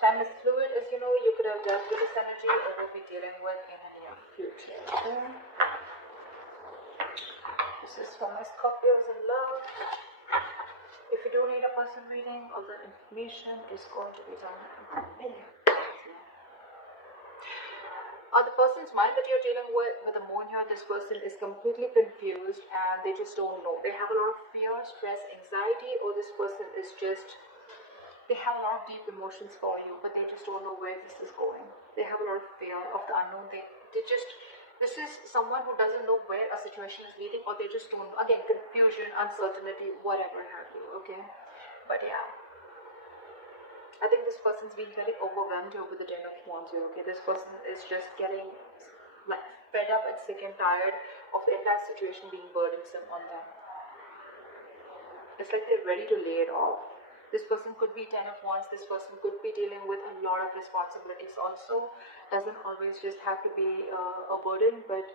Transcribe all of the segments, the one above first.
Time is fluid, as you know. You could have dealt with this energy or will be dealing with in the near future. Okay? This is for my Scorpios in love. If you do need a person reading, all the information is going to be down below. On the person's mind that you're dealing with the moon here, this person is completely confused and they just don't know. They have a lot of fear, stress, anxiety, or this person is just, they have a lot of deep emotions for you, but they just don't know where this is going. They have a lot of fear of the unknown. They just, this is someone who doesn't know where a situation is leading, or they just don't, again, confusion, uncertainty, whatever have you, okay? But yeah, I think this person's being very overwhelmed here with the Ten of Wands here, okay? This person is just getting like fed up and sick and tired of the entire situation being burdensome on them. It's like they're ready to lay it off. This person could be Ten of Wands. This person could be dealing with a lot of responsibilities also. Doesn't always just have to be a burden, but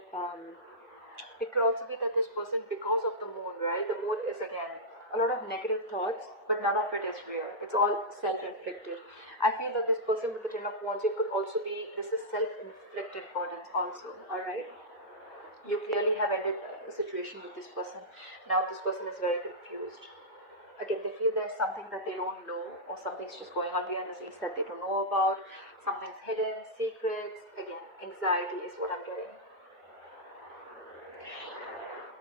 it could also be that this person, because of the moon, right? The moon is, again, a lot of negative thoughts, but none of it is real. It's all self-inflicted. I feel that this person with the Ten of Wands, it could also be, this is self-inflicted burdens also, alright? You clearly have ended a situation with this person. Now this person is very confused. Again, they feel there's something that they don't know, or something's just going on behind the scenes that they don't know about. Something's hidden, secrets. Again, anxiety is what I'm getting.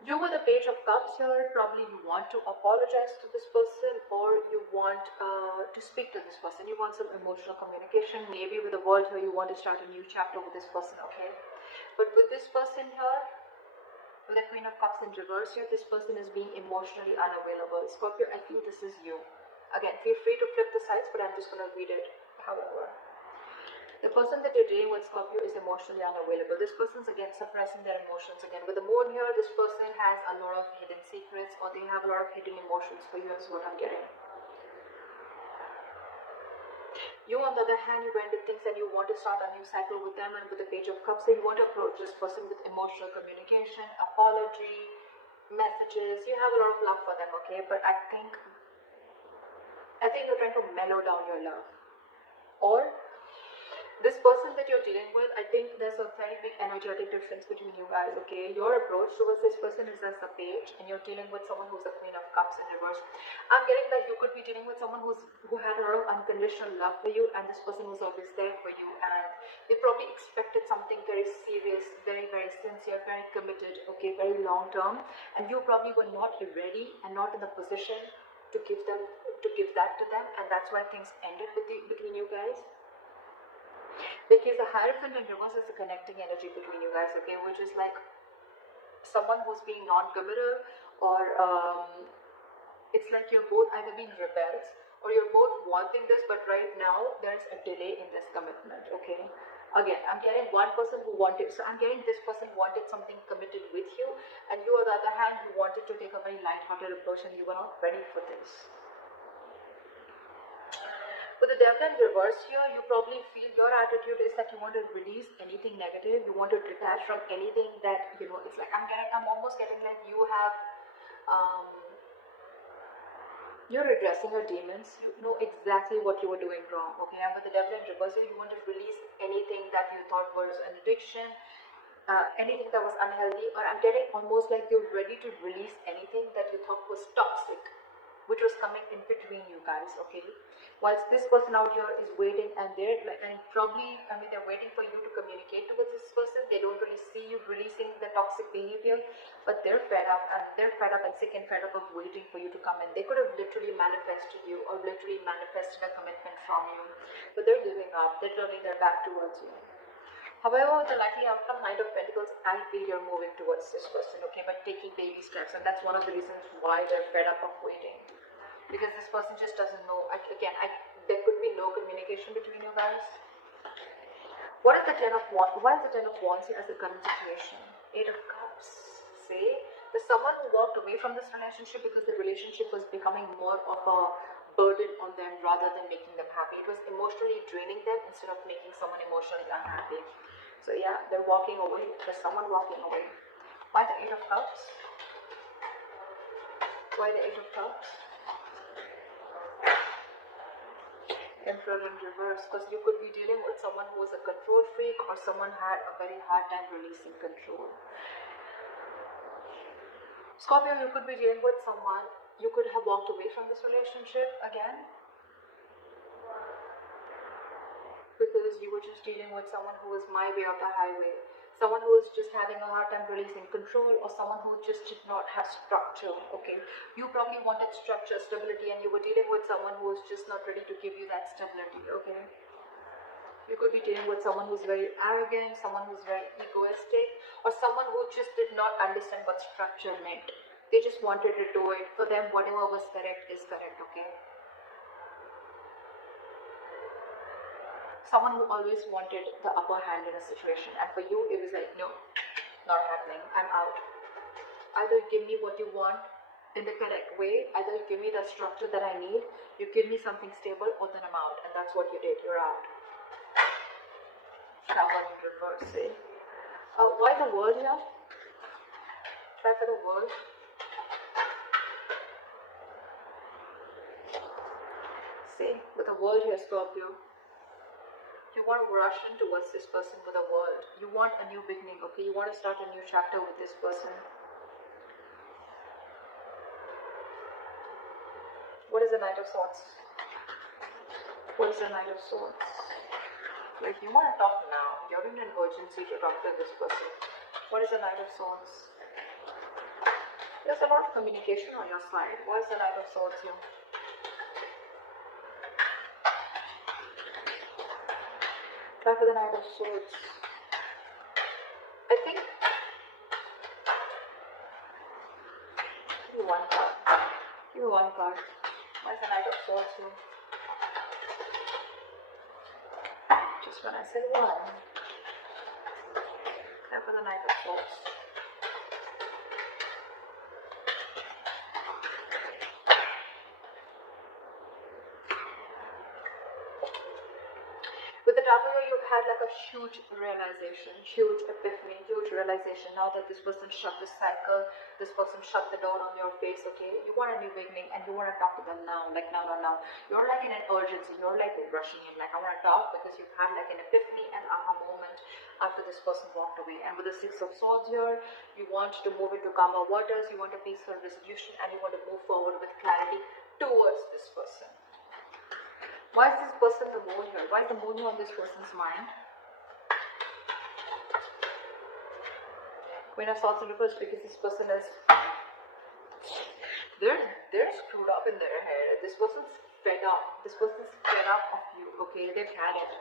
You with the Page of Cups here, probably you want to apologize to this person, or you want to speak to this person. You want some emotional communication. Maybe with the World here, you want to start a new chapter with this person, okay? But with this person here, with the Queen of Cups in reverse here, this person is being emotionally unavailable. Scorpio, I feel this is you. Again, feel free to flip the sides, but I'm just going to read it however. The person that you're dealing with, Scorpio, is emotionally unavailable. This person's, again, suppressing their emotions. Again, with the moon here, this person has a lot of hidden secrets, or they have a lot of hidden emotions for you, is what I'm getting. You, on the other hand, you ended things and you want to start a new cycle with them, and with the Page of Cups, so you want to approach this person with emotional communication, apology, messages. You have a lot of love for them, okay? But I think you're trying to mellow down your love. Or this person that you're dealing with, I think there's a very big energetic difference between you guys, okay? Your approach towards this person is as a Page, and you're dealing with someone who's a Queen of Cups in reverse. I'm getting that you could be dealing with someone who had a lot of unconditional love for you, and this person was always there for you, and they probably expected something very serious, very, very sincere, very committed, okay, very long term, and you probably were not ready and not in the position to give that to them, and that's why things ended between you guys. Because the Hierophant in reverse is a connecting energy between you guys, okay, which is like someone who's being non-committal, or it's like you're both either being rebels or you're both wanting this, but right now there's a delay in this commitment, okay? Again, I'm getting one person who wanted, so I'm getting this person wanted something committed with you, and you, on the other hand, you wanted to take a very light-hearted approach and you were not ready for this. With the Devil in reverse here, you probably feel your attitude is that you want to release anything negative. You want to detach from anything that, you know, it's like I'm almost getting like you have, you're addressing your demons. You know exactly what you were doing wrong, okay? And with the Devil in reverse here, you want to release anything that you thought was an addiction, anything that was unhealthy, or I'm getting almost like you're ready to release anything that you thought was toxic, which was coming in between you guys, okay? Whilst this person out here is waiting, and they're like, and probably, I mean, they're waiting for you to communicate with this person. They don't really see you releasing the toxic behavior, but they're fed up, and sick and fed up of waiting for you to come in. They could have literally manifested you, or literally manifested a commitment from you, but they're giving up. They're turning their back towards you. However, the likely outcome, Knight of Pentacles, I feel you're moving towards this person, okay, but taking baby steps, and that's one of the reasons why they're fed up of waiting. Because this person just doesn't know. There could be no communication between you guys. What is the Ten of Wands? Why is the Ten of Wands here as the current situation? Eight of Cups. See? There's someone who walked away from this relationship because the relationship was becoming more of a burden on them rather than making them happy. It was emotionally draining them instead of making someone emotionally unhappy. So yeah, they're walking away. There's someone walking away. Why the Eight of Cups? Why the Eight of Cups? Emperor in reverse, because you could be dealing with someone who was a control freak or someone had a very hard time releasing control. Scorpio, you could be dealing with someone, you could have walked away from this relationship again, because you were just dealing with someone who was my way of the highway, someone who was just having a hard time releasing control, or someone who just did not have structure. Okay, you probably wanted structure, stability, and you were dealing with someone who was just not ready to give you that stability. Okay, you could be dealing with someone who's very arrogant, someone who's very egoistic, or someone who just did not understand what structure meant. They just wanted to do it. For them, whatever was correct is correct. Okay, someone who always wanted the upper hand in a situation, and for you it was like, no, not happening, I'm out. Either you give me what you want in the correct way, either you give me the structure that I need, you give me something stable, or then I'm out. And that's what you did, you're out. Tower in reverse, see. Why the world here? Try for the world. See, with the world here, Scorpio, you want to rush in towards this person with a world. You want a new beginning, okay? You want to start a new chapter with this person. What is the Knight of Swords? What is the Knight of Swords? Like, you want to talk now. You're in an urgency to talk to this person. What is the Knight of Swords? There's a lot of communication on your side. What is the Knight of Swords here? Try for the Knight of Swords. I think. Give me one card. Give me one card. Why is the Knight of Swords here? Just when I said one. Try for the Knight of Swords. With the Tower, you've had like a huge realization, huge epiphany, huge realization. Now that this person shut the cycle, this person shut the door on your face, okay? You want a new beginning and you want to talk to them now, like now. You're like in an urgency, you're like rushing in, like I want to talk because you've had like an epiphany and aha moment after this person walked away. And with the Six of Swords here, you want to move into calmer waters, you want a peaceful resolution, and you want to move forward with clarity towards this person. Why is this person the moon here? Why is the moon on this person's mind? Queen of Swords in reverse, because this person is they're screwed up in their head. This person's fed up. This person's fed up of you. Okay, they've had it.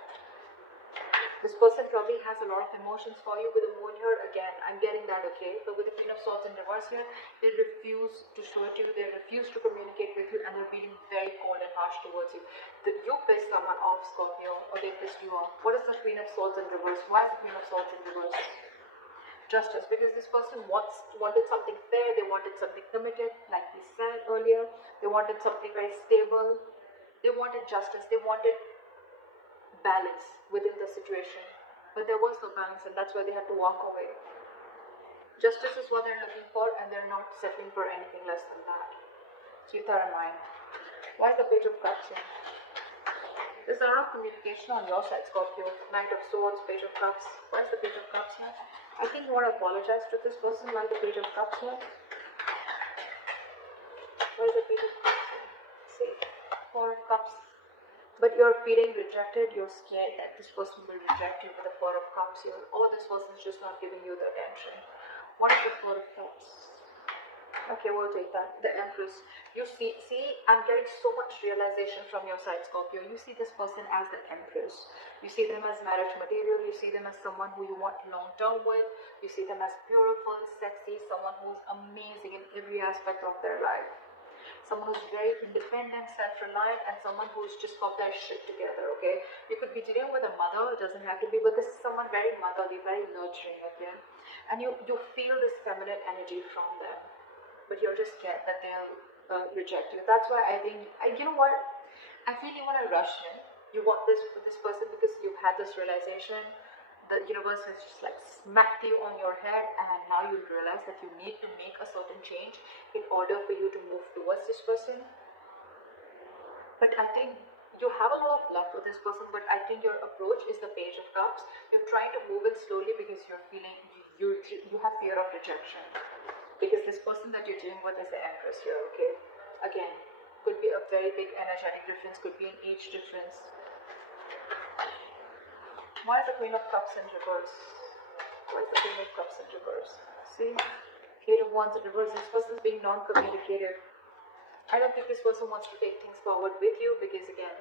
This person probably has a lot of emotions for you. With the moon here, again, I'm getting that, okay? But with the Queen of Swords in reverse here, they refuse to show it to you, they refuse to communicate with you, and they're being very cold and harsh towards you. You pissed someone off, Scorpio, or they pissed you off. What is the Queen of Swords in reverse? Why is the Queen of Swords in reverse? Justice, because this person wanted something fair, they wanted something committed, like we said earlier, they wanted something very stable, they wanted justice, they wanted balance within the situation, but there was no balance, and that's why they had to walk away. Justice is what they're looking for, and they're not settling for anything less than that. Keep that in mind. Why is the Page of Cups here? There's a lot of communication on your side, Scorpio. Knight of Swords, Page of Cups. Why is the Page of Cups here? I think you want to apologize to this person. Why is the Page of Cups here? Why is the Page of Cups here? See, Four of Cups. But you're feeling rejected, you're scared that this person will reject you with the Four of Cups here, or this person's just not giving you the attention. What is the Four of Cups? Okay, we'll take that. The Empress. You see, I'm getting so much realization from your side, Scorpio. You see this person as the Empress. You see them as marriage material. You see them as someone who you want long-term with. You see them as beautiful, sexy, someone who's amazing in every aspect of their life. Someone who's very independent, self-reliant, and someone who's just got their shit together, okay? You could be dealing with a mother, it doesn't have to be, but this is someone very motherly, very nurturing, okay? And you feel this feminine energy from them, but you're just scared that they'll reject you. That's why I think, you know what? I feel you want to rush in. You want this with this person because you've had this realization. The universe has just like smacked you on your head, and now you realize that you need to make a certain change in order for you to move towards this person. But I think You have a lot of love for this person, but I think your approach is the Page of Cups. You're trying to move it slowly because you're feeling you have fear of rejection. Because this person that you're dealing with is the Empress here, okay? Again, could be a very big energetic difference, could be an age difference. Why is the Queen of Cups in reverse? Why is the Queen of Cups in reverse? See? Eight of Wands in reverse. This person is being non-communicative. I don't think this person wants to take things forward with you because, again,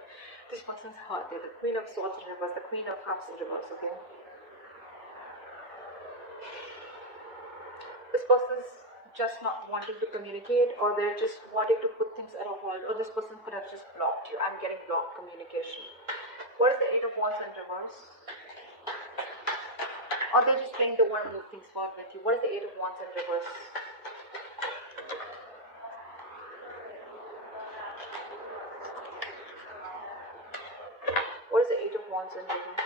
this person's hurt. They're the Queen of Swords in reverse, the Queen of Cups in reverse, okay? This person's just not wanting to communicate, or they're just wanting to put things at a halt, or this person could have just blocked you. I'm getting blocked communication. What is the Eight of Wands in reverse? Or they're just plain don't want to move things forward with you. What is the Eight of Wands in reverse? What is the Eight of Wands in reverse?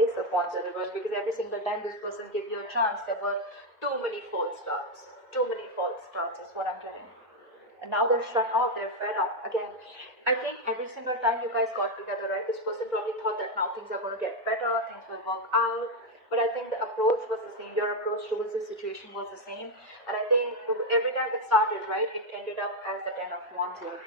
Ace of Wands in reverse, because every single time this person gave you a chance, there were too many false starts. Too many false starts is what I'm telling. And now they're shut off, they're fed up. Again, I think every single time you guys got together, right, this person probably thought that now things are going to get better, things will work out. But I think the approach was the same, your approach towards the situation was the same. And I think every time it started, right, it ended up as the Ten of Wands here.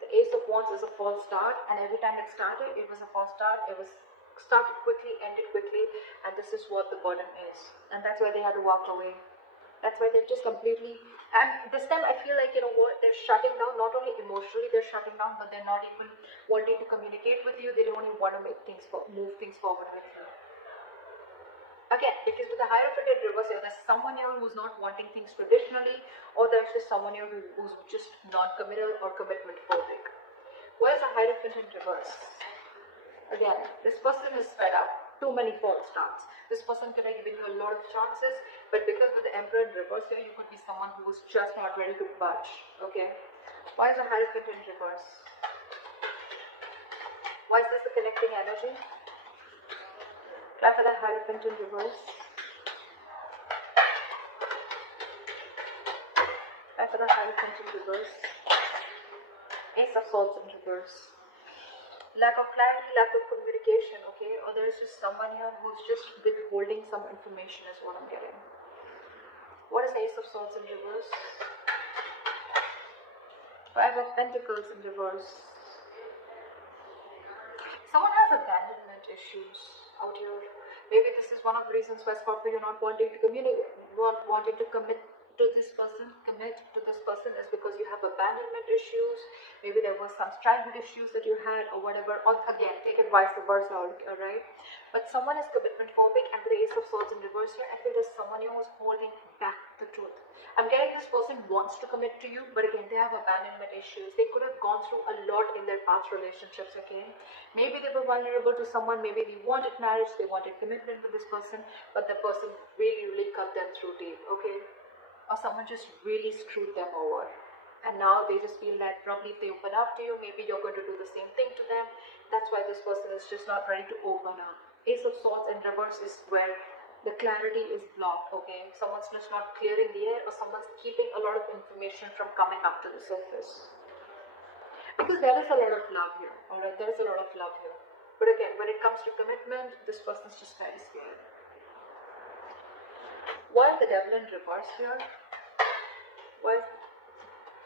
The Ace of Wands is a false start, and every time it started, it was a false start. It was started quickly, ended quickly, and this is what the burden is. And that's why they had to walk away. That's why they're just completely, and this time I feel like, you know what, they're shutting down, not only emotionally they're shutting down, but they're not even wanting to communicate with you. They don't even want to move things forward with you. Again, because with the Hierophant in reverse here, there's someone here who's not wanting things traditionally, or there's just someone here who's just non-committal or commitment phobic. Where's the Hierophant in reverse? Again, this person is fed up. Too many false starts. This person could have given you a lot of chances, but because with the Emperor in reverse here, you could be someone who is just not ready to budge. Okay? Why is the Hierophant in reverse? Why is this the connecting energy? Try for the Hierophant in reverse. Try for the Hierophant in reverse. Ace of Swords in reverse. Lack of clarity, lack of communication, okay? Or there's just someone here who's just withholding some information is what I'm getting. What is Ace of Swords in reverse? Five of Pentacles in reverse. Someone has abandonment issues out here. Maybe this is one of the reasons why Scorpio, you're not wanting to communicate, wanting to commit to this person is because you have abandonment issues. Maybe there was some childhood issues that you had or whatever. Or again, take it vice versa, alright? But someone is commitment phobic, and with the Ace of Swords in reverse here, I feel there's someone here who's holding back the truth. I'm getting this person wants to commit to you, but again, they have abandonment issues. They could have gone through a lot in their past relationships, okay? Maybe they were vulnerable to someone, maybe they wanted marriage, they wanted commitment with this person, but the person really cut them through deep, okay? Or someone just really screwed them over. And now they just feel that probably if they open up to you, maybe you're going to do the same thing to them. That's why this person is just not ready to open up. Ace of Swords in reverse is where the clarity is blocked, okay? Someone's just not clearing the air, or someone's keeping a lot of information from coming up to the surface. Because there is a lot of love here, alright? There is a lot of love here. But again, when it comes to commitment, this person's just very scared. Why is the Devil in reverse here? Why is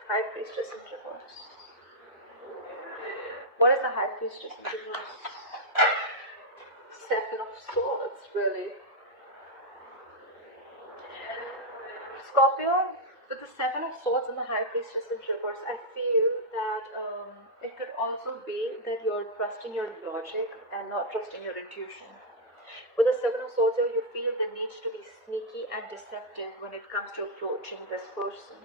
High Priestess in reverse? What is the High Priestess in reverse? Seven of Swords, really. Scorpio, with the Seven of Swords and the High Priestess in reverse, I feel that it could also be that you're trusting your logic and not trusting your intuition. With the Seven of Swords here, you feel the need to be sneaky and deceptive when it comes to approaching this person.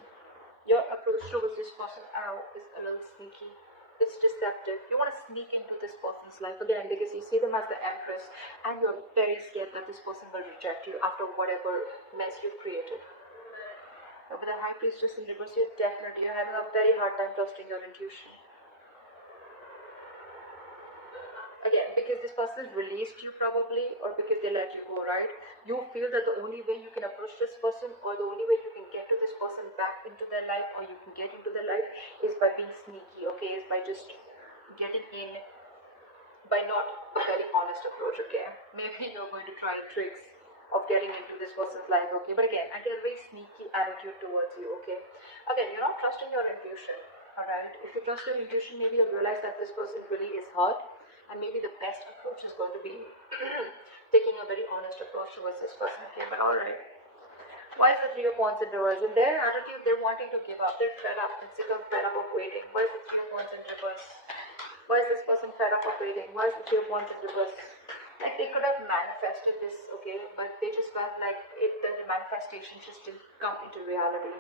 Your approach towards this person is a little sneaky. It's deceptive. You want to sneak into this person's life again because you see them as the Empress, and you're very scared that this person will reject you after whatever mess you've created. But with the High Priestess in reverse, you're having a very hard time trusting your intuition. Again, because this person released you probably, or because they let you go, right? You feel that the only way you can approach this person, or the only way you can get to this person back into their life, or you can get into their life, is by being sneaky, okay, is by just getting in, by not a very honest approach, okay. Maybe you're going to try tricks of getting into this person's life, okay, but again, I get a very sneaky attitude towards you, okay. Again, you're not trusting your intuition, all right. If you trust your intuition, maybe you'll realize that this person really is hurt, and maybe the best approach is going to be taking a very honest approach towards this person, okay. But all right, why is the Three of Wands in reverse? In their attitude, they're wanting to give up, they're fed up, instead of fed up of waiting. Why is the Three of Wands in reverse? Why is this person fed up of waiting? Why is the Three of Wands in reverse? Like, they could have manifested this, okay, but they just felt like the manifestation just didn't come into reality.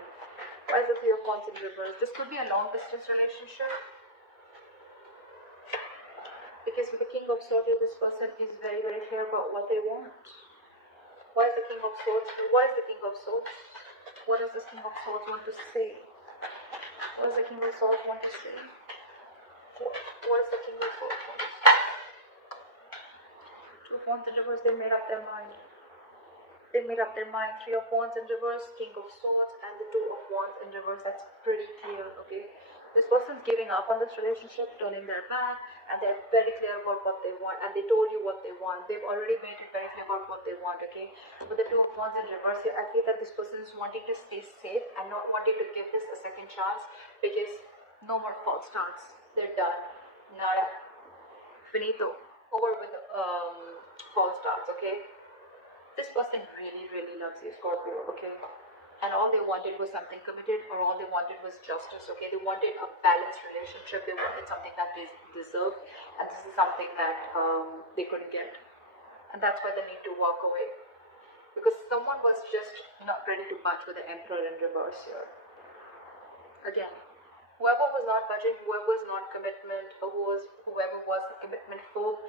Why is the Three of Wands in reverse? This could be a long distance relationship, because with the King of Swords, this person is very, very clear about what they want. Why is the King of Swords? Why is the King of Swords? What does this King of Swords want to say? What does the King of Swords want to say? What does the King of Swords want to say? Two of Wands in reverse, they made up their mind. They made up their mind. Three of Wands in reverse, King of Swords, and the Two of Wands in reverse. That's pretty clear, okay? This person's giving up on this relationship, turning their back, and they're very clear about what they want, and they told you what they want. They've already made it very clear about what they want, okay? With the Two of Wands in reverse here, I feel that this person is wanting to stay safe and not wanting to give this a second chance, because no more false starts. They're done. Nada. Finito. Over with false starts, okay? This person really, really loves you, Scorpio, okay? And all they wanted was something committed, or all they wanted was justice, okay? They wanted a balanced relationship. They wanted something that they deserve, and this is something that they couldn't get. And that's why they need to walk away, because someone was just not ready to budge with the Emperor in reverse here. Again, whoever was not budging, whoever was not commitment, or whoever was the commitment phobe,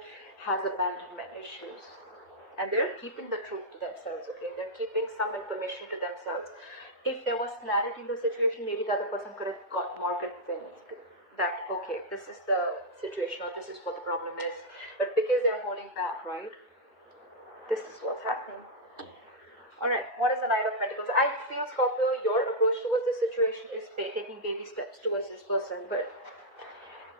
has abandonment issues. And they're keeping the truth to themselves, okay? They're keeping some information to themselves. If there was clarity in the situation, maybe the other person could have got more convinced that, okay, this is the situation, or this is what the problem is. But because they're holding back, right? This is what's happening. Alright, what is the Knight of Pentacles? I feel, Scorpio, your approach towards this situation is taking baby steps towards this person, but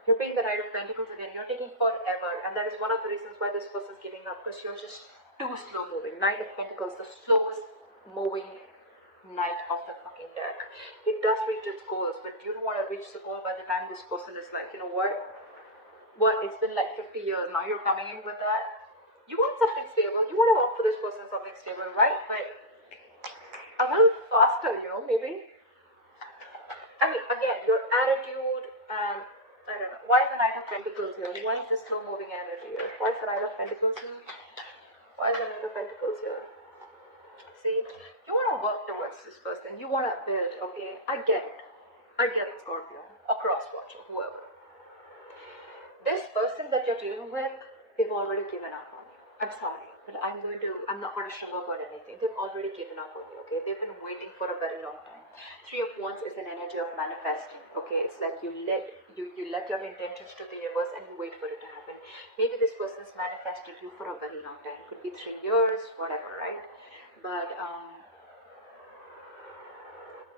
you're being the Knight of Pentacles again. You're taking forever, and that is one of the reasons why this person is giving up, because you're just too slow moving. Knight of Pentacles, the slowest moving knight of the fucking deck. It does reach its goals, but you don't want to reach the goal by the time this person is like, you know what? It's been like 50 years now. You're coming in with that. You want something stable. You want to offer this person something stable, right? But a little faster, you know, maybe. I mean, again, your attitude and I don't know. Why is the Knight of Pentacles here? Why is this slow moving energy here? Why is the Knight of Pentacles here? Why is the Knight of Pentacles here? See, you want to work towards this person. You want to build, okay? I get it. I get it, Scorpio. A cross-watcher, whoever. This person that you're dealing with, they've already given up on you. I'm sorry, but I'm not going to sugarcoat anything. They've already given up on you, okay? They've been waiting for a very long time. Three of Wands is an energy of manifesting, okay? It's like you let your intentions to the universe and you wait for it to happen. Maybe this person's manifested you for a very long time. It could be 3 years, whatever, right? But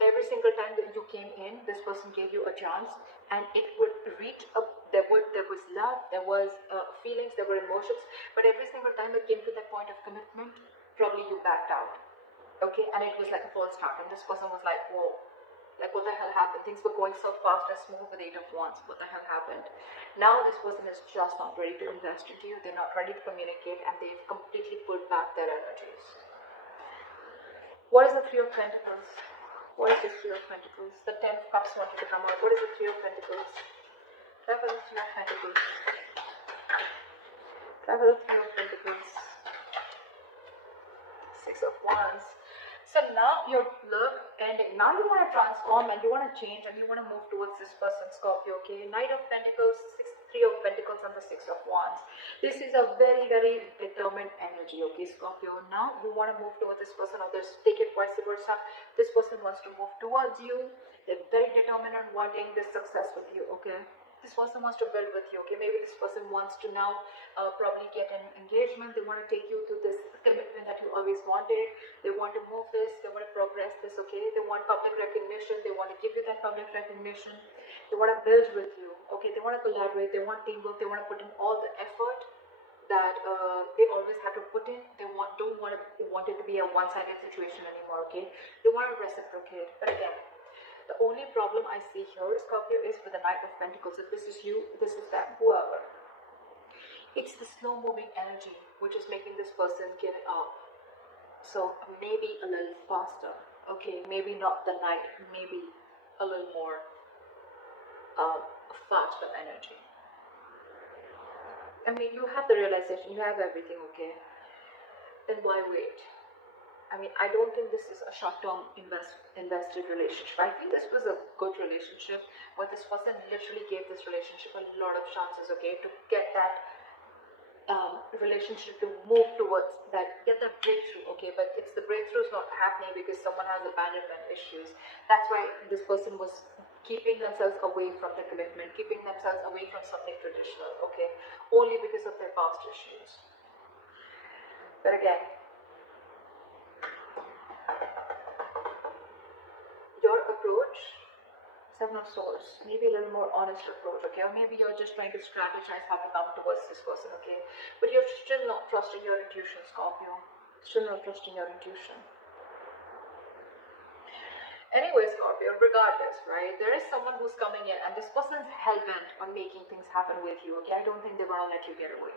every single time that you came in, this person gave you a chance, and it would reach up. There was love, there was feelings, there were emotions, but every single time it came to that point of commitment, probably you backed out, okay? And it was like a false start, and this person was like, whoa, like what the hell happened? Things were going so fast and smooth with 8 of Wands. What the hell happened? Now this person is just not ready to invest into you. They're not ready to communicate, and they've completely pulled back their energies. What is the Three of Pentacles? What is the Three of Pentacles? The 10 of Cups wanted to come out. What is the Three of Pentacles? Try for the Three of Pentacles. Try for the Three of Pentacles. 6 of Wands. So now your love ending. Now you want to transform and you want to change and you want to move towards this person, Scorpio, okay? Knight of Pentacles, 3 of Pentacles, and the 6 of Wands. This is a very, very determined energy, okay, Scorpio? Now you want to move towards this person, or just take it vice versa. This person wants to move towards you. They're very determined on wanting this success with you, okay? This person wants to build with you, okay? Maybe this person wants to now probably get an engagement. They want to take you to this commitment that you always wanted. They want to move this. They want to progress this, okay? They want public recognition. They want to give you that public recognition. They want to build with you, okay? They want to collaborate. They want teamwork. They want to put in all the effort that they always have to put in. They don't want it to be a one-sided situation anymore, okay? They want to reciprocate. But again, the only problem I see here, Scorpio, is with the Knight of Pentacles. If this is you, this is them, whoever. It's the slow-moving energy which is making this person give it up. So maybe a little faster, okay? Maybe not the Knight, maybe a little more faster energy. I mean, you have the realization, you have everything, okay? Then why wait? I mean, I don't think this is a short-term invested relationship. I think this was a good relationship, but this person literally gave this relationship a lot of chances, okay, to get that relationship to move towards that, get that breakthrough, okay, but it's the breakthrough is not happening because someone has abandonment issues. That's why this person was keeping themselves away from the commitment, keeping themselves away from something traditional, okay, only because of their past issues. But again, your approach, Seven of Swords, maybe a little more honest approach, okay? Or maybe you're just trying to strategize how to come towards this person, okay? But you're still not trusting your intuition, Scorpio. Still not trusting your intuition. Anyway, Scorpio, regardless, right? There is someone who's coming in and this person's hell-bent on making things happen with you, okay? I don't think they're gonna let you get away.